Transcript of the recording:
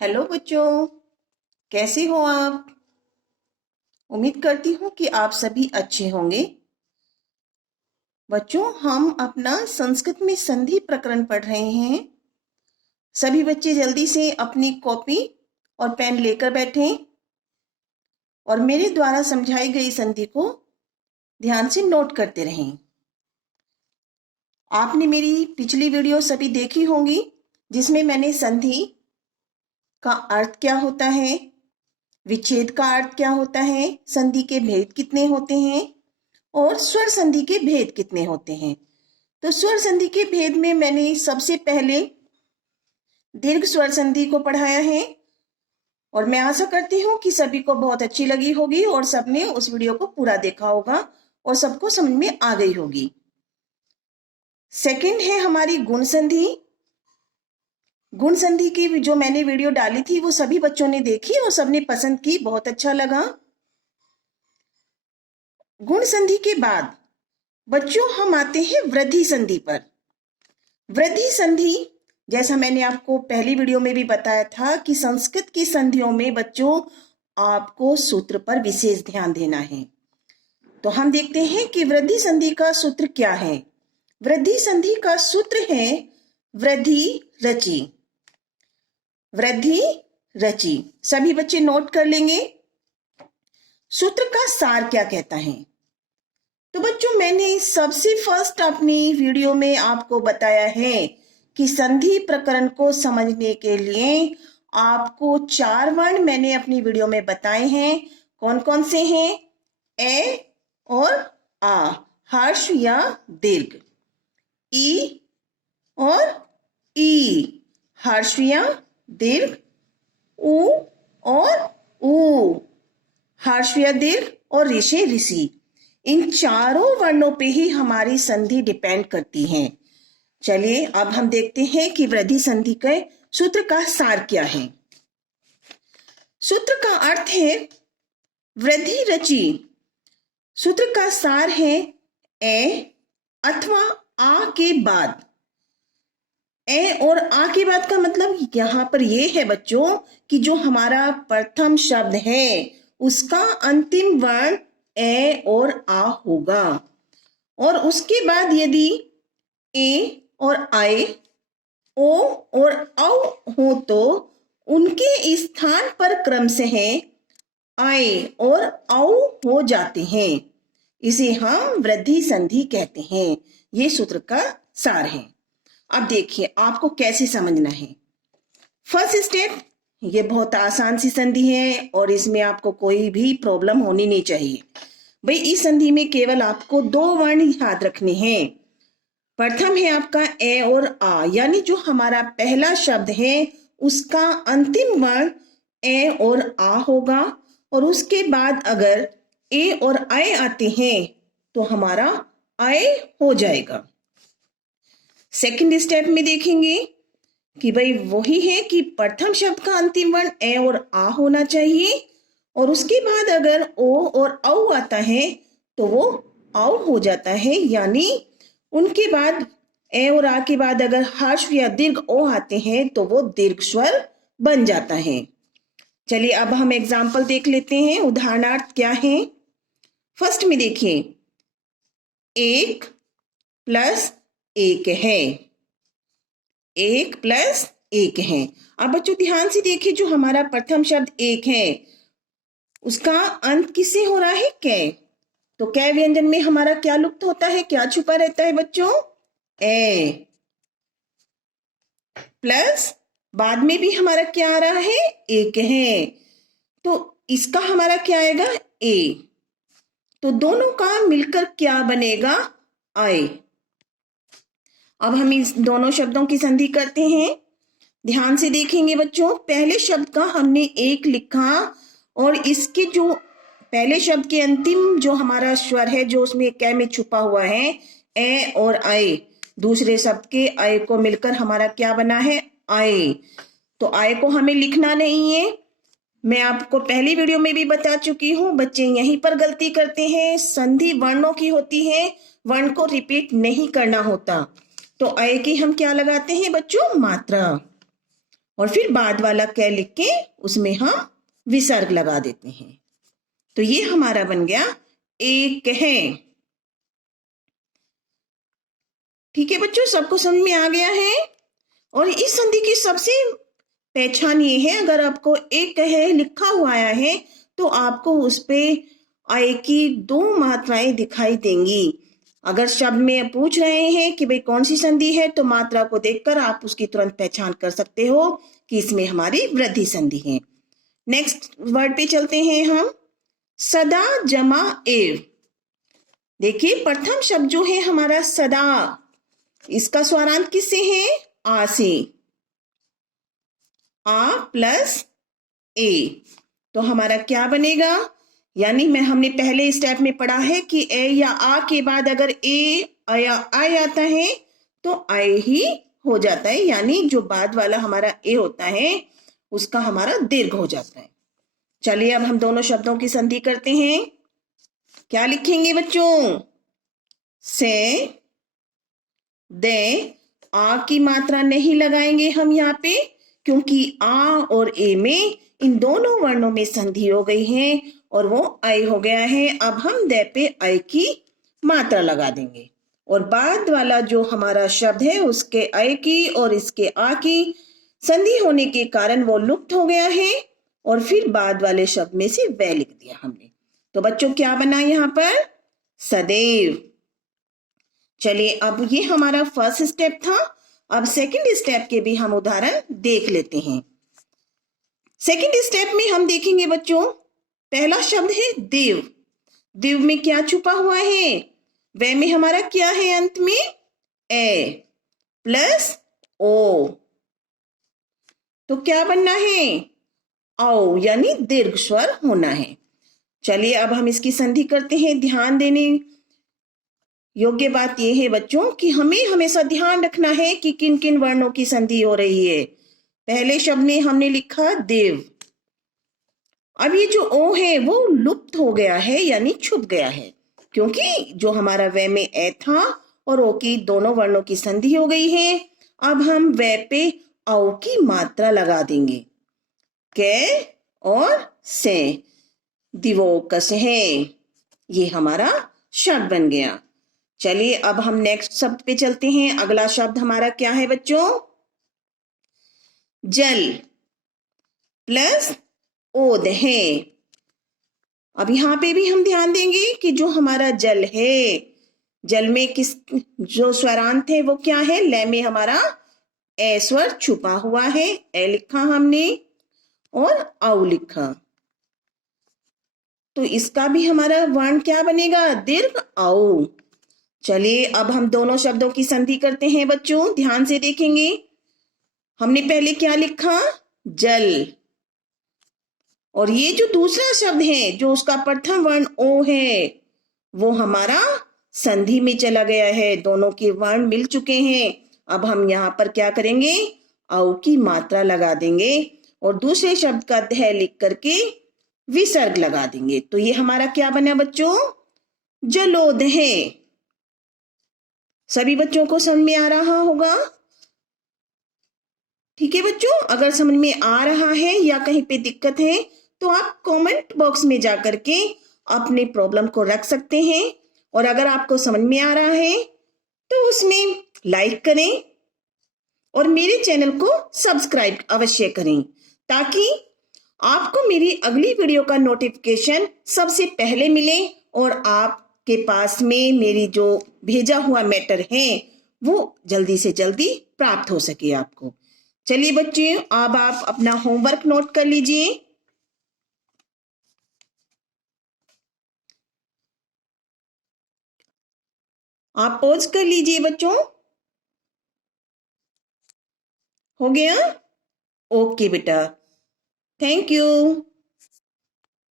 Hello बच्चों, कैसे हो आप। उम्मीद करती हूँ कि आप सभी अच्छे होंगे। बच्चों, हम अपना संस्कृत में संधि प्रकरण पढ़ रहे हैं। सभी बच्चे जल्दी से अपनी कॉपी और पेन लेकर बैठें और मेरे द्वारा समझाई गई संधि को ध्यान से नोट करते रहें। आपने मेरी पिछली वीडियो सभी देखी होंगी, जिसमें मैंने संधि का अर्थ क्या होता है, विच्छेद का अर्थ क्या होता है, संधि के भेद कितने होते हैं और स्वर संधि के भेद कितने होते हैं। तो स्वर संधि के भेद में मैंने सबसे पहले दीर्घ स्वर संधि को पढ़ाया है और मैं आशा करती हूँ कि सभी को बहुत अच्छी लगी होगी और सबने उस वीडियो को पूरा देखा होगा और सबको समझ में आ गई होगी। सेकंड है हमारी गुण संधि। गुण संधि की जो मैंने वीडियो डाली थी वो सभी बच्चों ने देखी और सबने पसंद की, बहुत अच्छा लगा। गुण संधि के बाद बच्चों हम आते हैं वृद्धि संधि पर। वृद्धि संधि, जैसा मैंने आपको पहली वीडियो में भी बताया था कि संस्कृत की संधियों में बच्चों आपको सूत्र पर विशेष ध्यान देना है। तो हम देखते हैं कि वृद्धि संधि का सूत्र क्या है। वृद्धि संधि का सूत्र है वृद्धि रचि। वृद्धि रचि सभी बच्चे नोट कर लेंगे। सूत्र का सार क्या कहता है? तो बच्चों, मैंने सबसे फर्स्ट अपनी वीडियो में आपको बताया है कि संधि प्रकरण को समझने के लिए आपको 4 वर्ण मैंने अपनी वीडियो में बताए हैं। कौन कौन से हैं? ए और आ, हर्ष या दीर्घ। ई और ई, हर्ष या दीर्घ। उ और ऊ, हर्ष या दीर्घ। और ऋषि ऋषि। इन चारों वर्णों पे ही हमारी संधि डिपेंड करती है। चलिए अब हम देखते हैं कि वृद्धि संधि के सूत्र का सार क्या है। सूत्र का अर्थ है वृद्धि रचि। सूत्र का सार है ए अथवा आ के बाद। ए और आ के बाद का मतलब यहां पर यह है बच्चों कि जो हमारा प्रथम शब्द है उसका अंतिम वर्ण ए और आ होगा और उसके बाद यदि ए और आए, ओ और औ हो तो उनके स्थान पर क्रम से है आए और औ हो जाते हैं। इसे हम वृद्धि संधि कहते हैं। ये सूत्र का सार है। अब देखिए आपको कैसे समझना है। फर्स्ट स्टेप, ये बहुत आसान सी संधि है और इसमें आपको कोई भी प्रॉब्लम होनी नहीं चाहिए। भाई इस संधि में केवल आपको 2 वर्ण याद रखने हैं। प्रथम है आपका ए और आ, यानी जो हमारा पहला शब्द है उसका अंतिम वर्ण ए और आ होगा और उसके बाद अगर ए और आए आते हैं तो हमारा आए हो जाएगा। सेकंड स्टेप में देखेंगे कि भाई वही है कि प्रथम शब्द का अंतिम वर्ण ए और आ होना चाहिए और उसके बाद अगर ओ और औ आता है तो वो औ हो जाता है, यानी उनके बाद ए और आ के बाद अगर हर्ष या दीर्घ ओ आते हैं तो वो दीर्घ स्वर बन जाता है। चलिए अब हम एग्जाम्पल देख लेते हैं। उदाहरणार्थ क्या है? फर्स्ट में देखिए 1 + 1 है। 1 + 1 है। अब बच्चों ध्यान से देखिए, जो हमारा प्रथम शब्द 1 है उसका अंत किससे हो रहा है? कै। तो कै व्यंजन में हमारा क्या लुप्त होता है, क्या छुपा रहता है बच्चों? ए। प्लस बाद में भी हमारा क्या आ रहा है? 1 है, तो इसका हमारा क्या आएगा? ए। तो दोनों का मिलकर क्या बनेगा? आए। अब हम इस दोनों शब्दों की संधि करते हैं। ध्यान से देखेंगे बच्चों, पहले शब्द का हमने 1 लिखा और इसके जो पहले शब्द के अंतिम जो हमारा स्वर है जो उसमें कै में छुपा हुआ है ए और आए, दूसरे शब्द के आए को मिलकर हमारा क्या बना है? आए। तो आए को हमें लिखना नहीं है। मैं आपको पहली वीडियो में भी बता चुकी हूं, बच्चे यहीं पर गलती करते हैं। संधि वर्णों की होती है, वर्ण को रिपीट नहीं करना होता। तो आए की हम क्या लगाते हैं बच्चों? मात्रा। और फिर बाद वाला कै लिख के उसमें हम विसर्ग लगा देते हैं। तो ये हमारा बन गया एक है। ठीक है बच्चों, सबको समझ में आ गया है। और इस संधि की सबसे पहचान ये है, अगर आपको एक है लिखा हुआ आया है तो आपको उस पे आय की दो मात्राएं दिखाई देंगी। अगर शब्द में पूछ रहे हैं कि भाई कौन सी संधि है, तो मात्रा को देखकर आप उसकी तुरंत पहचान कर सकते हो कि इसमें हमारी वृद्धि संधि है। नेक्स्ट वर्ड पे चलते हैं हम, सदा जमा एव। देखिए प्रथम शब्द जो है हमारा सदा, इसका स्वरांत किससे है? आ से। आ प्लस ए, तो हमारा क्या बनेगा? यानी हमने पहले स्टेप में पढ़ा है कि ए या आ के बाद अगर ए या आई आता है तो आई ही हो जाता है, यानी जो बाद वाला हमारा ए होता है उसका हमारा दीर्घ हो जाता है। चलिए अब हम दोनों शब्दों की संधि करते हैं। क्या लिखेंगे बच्चों? से, दे। आ की मात्रा नहीं लगाएंगे हम यहाँ पे, क्योंकि आ और ए में इन दोनों वर्णों में संधि हो गई है और वो आई हो गया है। अब हम दे पे आई की मात्रा लगा देंगे और बाद वाला जो हमारा शब्द है उसके आई की और इसके आ की संधि होने के कारण वो लुप्त हो गया है और फिर बाद वाले शब्द में से वह लिख दिया हमने। तो बच्चों क्या बना यहाँ पर? सदैव। चलिए अब ये हमारा फर्स्ट स्टेप था। अब सेकंड स्टेप के भी हम उदाहरण देख लेते हैं। सेकंड स्टेप में हम देखेंगे बच्चों, पहला शब्द है देव। देव में क्या छुपा हुआ है? वह में हमारा क्या है? अंत में ए प्लस ओ, तो क्या बनना है? औ, यानी दीर्घ स्वर होना है। चलिए अब हम इसकी संधि करते हैं। ध्यान देने योग्य बात यह है बच्चों कि हमें हमेशा ध्यान रखना है कि किन किन वर्णों की संधि हो रही है। पहले शब्द में हमने लिखा देव, अब ये जो ओ है वो लुप्त हो गया है, यानी छुप गया है, क्योंकि जो हमारा वे में ए था और ओ की दोनों वर्णों की संधि हो गई है। अब हम वे पे औ की मात्रा लगा देंगे, के और से, दिवोकस है, ये हमारा शब्द बन गया। चलिए अब हम नेक्स्ट शब्द पे चलते हैं। अगला शब्द हमारा क्या है बच्चों? जल प्लस ओद है। अब यहां पे भी हम ध्यान देंगे कि जो हमारा जल है, जल में किस जो स्वरांत है वो क्या है? ले में हमारा ए स्वर छुपा हुआ है, ए लिखा हमने और औ लिखा, तो इसका भी हमारा वर्ण क्या बनेगा? दीर्घ औ। चलिए अब हम दोनों शब्दों की संधि करते हैं बच्चों, ध्यान से देखेंगे। हमने पहले क्या लिखा? जल, और ये जो दूसरा शब्द है जो उसका प्रथम वर्ण ओ है वो हमारा संधि में चला गया है, दोनों के वर्ण मिल चुके हैं। अब हम यहाँ पर क्या करेंगे? औ की मात्रा लगा देंगे और दूसरे शब्द का ध लिख करके विसर्ग लगा देंगे। तो ये हमारा क्या बना बच्चों? जलोद है। सभी बच्चों को समझ में आ रहा होगा? ठीक है बच्चों, अगर समझ में आ रहा है या कहीं पे दिक्कत है तो आप कमेंट बॉक्स में जाकर के अपने प्रॉब्लम को रख सकते हैं, और अगर आपको समझ में आ रहा है तो उसमें लाइक करें और मेरे चैनल को सब्सक्राइब अवश्य करें, ताकि आपको मेरी अगली वीडियो का नोटिफिकेशन सबसे पहले मिले और आपके पास में मेरी जो भेजा हुआ मैटर है वो जल्दी से जल्दी प्राप्त हो सके आपको। चलिए बच्चे, अब आप अपना होमवर्क नोट कर लीजिए। आप पॉज कर लीजिए बच्चों। हो गया? ओके बेटा, थैंक यू।